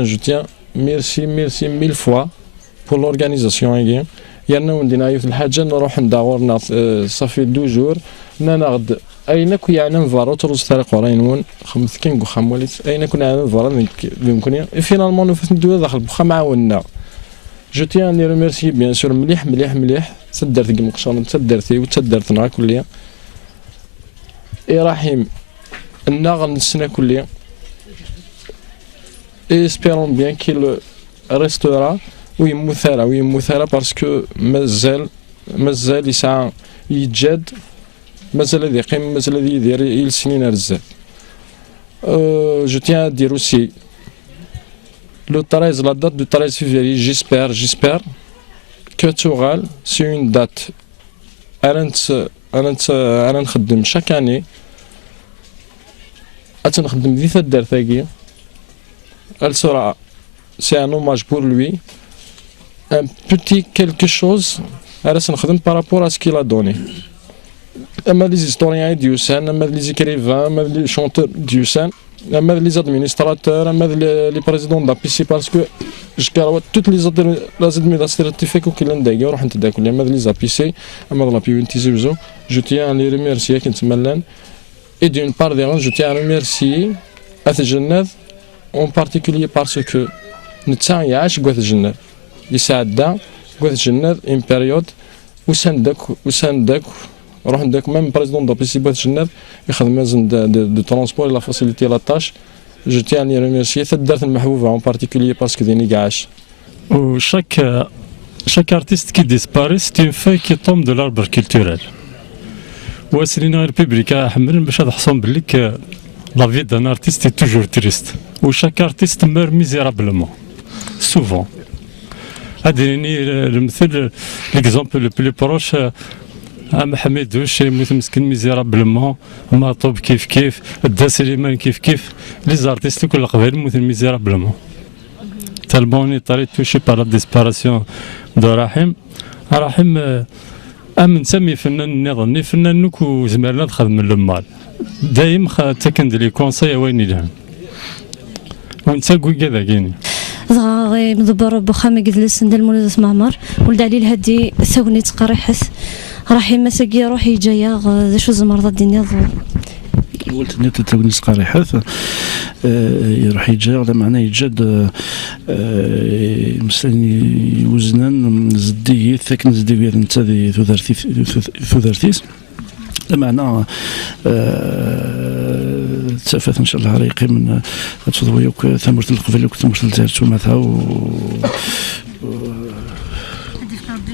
je tiens merci mille fois pour l'organisation هاكي يانا وندينا في الحاجه نروح ندورنا صافي 2 جور ناخذ اين كنا نفارو تروز طريق وراينون خمس كين خام وليت اين كنا نفارو يمكن فينالمون نفس ندوي داخل بخا معاوننا جو تيان لي ريميرسي بيان سور مليح تدرت المقشون تدرتي وتدرتنا كليا اي رحيم الناغ نسنا كلي espérons bien qu'il restera ويموثرا باسكو مازال يسعى يتجاد مازال هذا يقيم مازال هذا يدير السنين رزاف. Je tiens à dire aussi le 13, la date du 13 février, j'espère que Toural, c'est une date أنا نخدم chaque année أتنخدم ذي الدار ثاقي elle sera c'est un hommage pour lui un petit quelque chose أنا سنخدم par rapport à ce qu'il a donné. أما les historiens ديوسان أما les écrivains أما les chanteurs ديوسان أما les administrateurs أما les présidents d'APC parce que jusqu'à toutes les administratifs كي نداقي وروح نتداكل أما les APC أما la PUNTZ بزو je tiens à les remercier كنتمنى et d'une part je tiens à remercier هذا الجنات en particulier parce que نتا يعيش قوات الجنات يساعدنا قوات الجنات une période وساندك روح نداك ميم بريزيدون دابيسي بوات الجنات يخدم مازن دو ترونسبور لا فاسيليتي لا تاش جو تيان لي ريميرسي حتى الدارت المحبوبه اون بارتيكولي باسكو ديني كاعش. Où chaque artiste qui disparaît, c'est une feuille qui tombe de l'arbre culturel. واسلينا غير بيبريكا حمرن باش نحصون بليك لا في دان ارتيست est toujours triste. Où chaque artiste meurt misérablement. Souvent. هادي المثل ليكزومبل لو بلو بروش محمد دوش يموت مسكين ميزيرابلمون ماطوب كيف دا سليمان كيف لي زارتيست كل القبائل يموتون ميزيرابلمون تالبوني طري توشي بار لا ديسباراسيون دو رحيم امن سمي فنان نظني فنان نوكو زمرنا تخدم المال دايم تكند لي كونساي وين يلهن وانت كوي كذا كيني غي مدبر بخامي جلس عند المولد معمر ولد علي الهدي ثوني تقريحث راحي مساكي روحي جايه ذا شو زمر ضد الدنيا قلت نيت تونس قريحث يروح يجي على معناه يجد مستني وزنان زدي ثكن زدي انت ثوثرثيس معناه تسافت ان شاء الله ريقي من تفضويوك ثمرة القبل وثمرة الزيت ومثا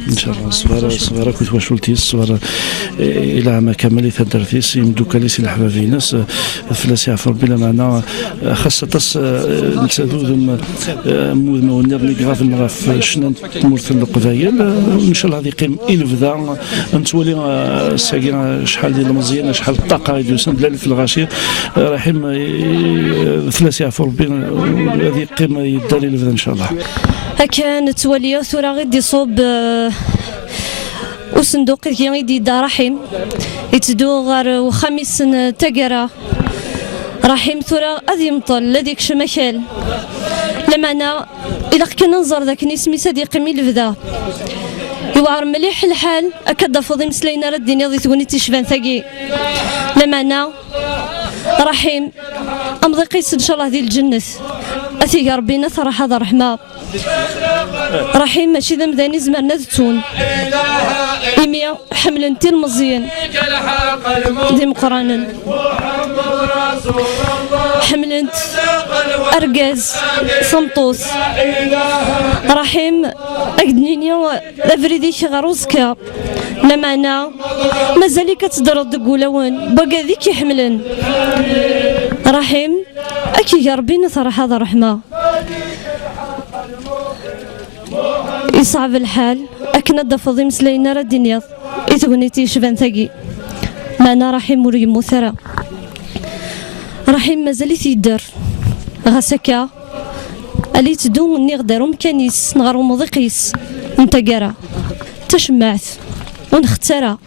ان شاء الله صغار كنت وشولتي الصغار الى ما كمل ثدرتيس يمدوك ليس الحبابينس فلاس يعفر بلا معنى خاصة نتذوذم مود ونير نيغراف نغاف شنان تمرث القبايل ان شاء الله هذه قيم الفدا نتولي ساقينا شحال ديال المزيان شحال الطاقه يدوسن بلا في الغاشيه رايحين فلاس يعفر بين هذه قيمه يداري الفدا ان شاء الله. هكا نتولي ثورة غير يصوب وصندوق كي دا رحيم يتدو غير وخميس تقرا رحيم ثورة أذي مطل لذيك شمكال لما أنا إلا كنا ننظر ذاك نسمي صديقي من البدا يوعر مليح الحال أكد فضي مسلينا رديني ضي ثوني تشبان ثقي لما أنا رحيم أمضي قيس إن شاء الله ذي الجنة أثي ربينا صراحة هذا رحمة رحيم ماشي ذا مداني زمرنا ذتون إيميا حملنتي المزيان ديم قرانا حملنت أرقاز صمطوس رحيم أقدنيني أفريدي غروزكا لما أنا مازالي كتدرد دقولون بقى ذيك يحملن رحيم أكي يا ربي صراحة هذا رحمة يصعب الحال أكنا دفضي مسلينا راه الدنيا إتغنيتي شبان ثقي معنا رحيم وريمو ثرى رحيم مازال يدار غاسكا اللي تدوم نغدر مكانيس نغرو مضيقيس انت قرا تشمعت ونخترى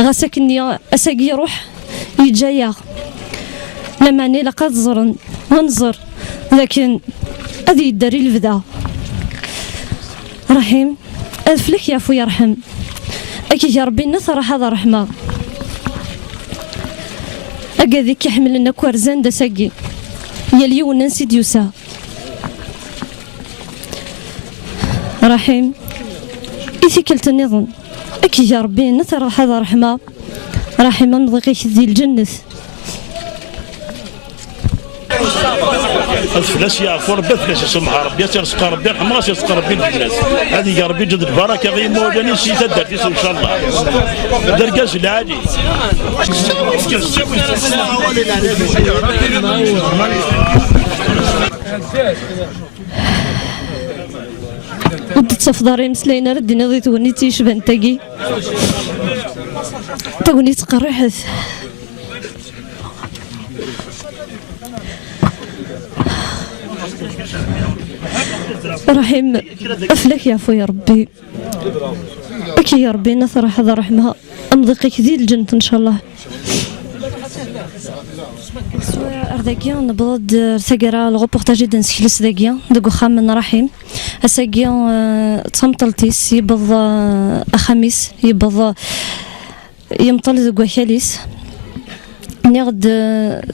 غاسكني أساقي روح يجايا لما أني لقد زرن ونزر لكن هذه الداري الفدا رحيم الفلك يعفو يرحم أكي يا ربي نثر هذا رحمة أكذيك يحمل لنا كوارزان دا ساقي يليو ننسي ديوسا رحيم إثي كلت النظام أكي يا ربي نثر هذا رحمة رحمة مضيقيك ذي الجنة الفلاس يعرفوا ربي فلاس يسمع ربي يرزق ربي الحماس يرزق ربي الناس هذه يا ربي جد البركه غير مولاني سي تدرتي ان شاء الله دركاز العادي ودت صفداري مسلينا ردينا ضي تغني تيشبان تاقي تغني تقرحث رحيم أفلك يا يا ربي أكي يا ربي نثرح هذا رحمها أمضيقك ذي الجنة إن شاء الله أرداكيا نبض ساقرا الغوبورتاجي دان سكيلس داكيا داكو خامن رحيم أساقيا تصمتلتيس يبض أخاميس يبض يمطل ذو كاليس نغد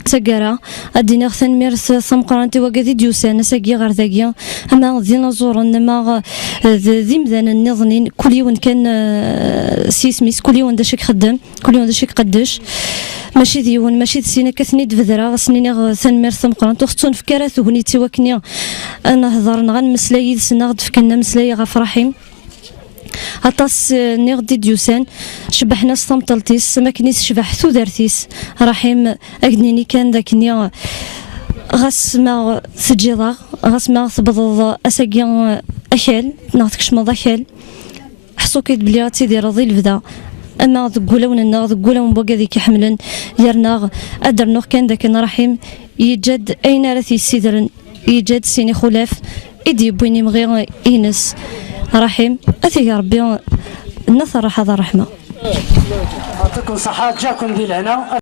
تسقرا ادينا ثنميرث ثمقرانتي وكذي ديوسان ساقي غير ذاكيا اما ديناصور انما ذي مذان النظنين كل يوم كان سيسميس كل يوم داشك خدام كل يوم داشك قداش ماشي ديون ماشي سينا كثني دفذرا سنيني ثنميرث ثمقرانت وخصون فكرة ثغنيتي وكنيا انا هضرنا غنمسلاي سنغد فكنا مسلاي غفرحيم عطاس نغدي ديوسان شبحنا سطمطلتيس ما كنيس شبح ثودرتيس رحيم اكنيني كان داكني غاس ما تجيضا غاس ما تبضض اساقيا اكل ناخدكش مضى اكل حسو كيد بلي تيدي رضي البدا اما ذكولاون النار ذكولاون بوكا ذيك حملن يرناغ ادرنوغ كان داك رحيم يجد اين راثي السيدرن يجد سيني خلاف ايدي بويني مغير اينس رحيم أثي يا ربي النثر هذا رحمة يعطيكم صحة جاكم ذي الهنا.